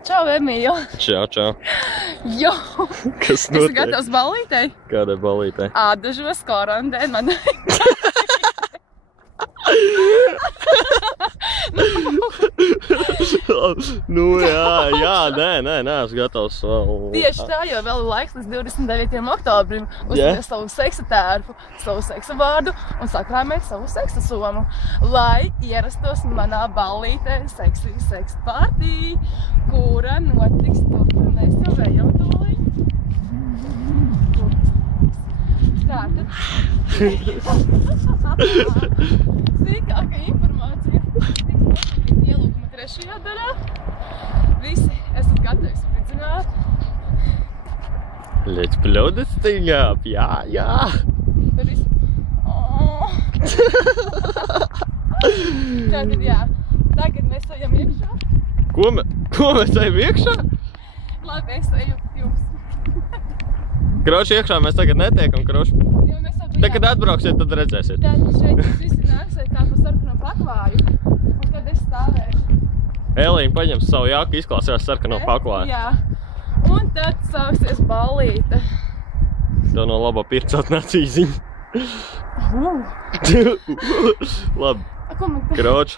Čau, Emīļa! Čau. Jo! Kas notiek? Esi gatavs ballītei? Kādai ballītei? Atdažos korandēn man. Nu jā, nē, esmu gatavs vēl. Tieši tā, jo vēl ir laiks līdz 29. oktobrim uzstāties savu seksa tērpu, savu seksa vārdu un sakrāmēt savu seksa somu, lai ierastos manā ballītē seksī seks partī, kura notiks tur, kur mēs jau ejam tūlīt. Tātad. Sīkāka informācija tiks ielūkuma 3. daļā. Visi esat gatavi spridzināt. Let's blow this thing up, jā. Tur viss. Tātad jā, tagad mēs ejam iekšā. Ko mēs ejam iekšā? Labi, es eju jums. Kroši iekšā mēs tagad netiekam, kroši. Te, kad atbrauksiet, tad redzēsiet. Tad šeit jūs visi nāksiet tā pa sarkano paklāju, un kad es stāvēšu. Elīna paņem savu jaku, izklausās sarkano paklāju. Jā, un tad sāksies ballīte. Tev no labā pirts atnāc īziņa. Labi, kroči.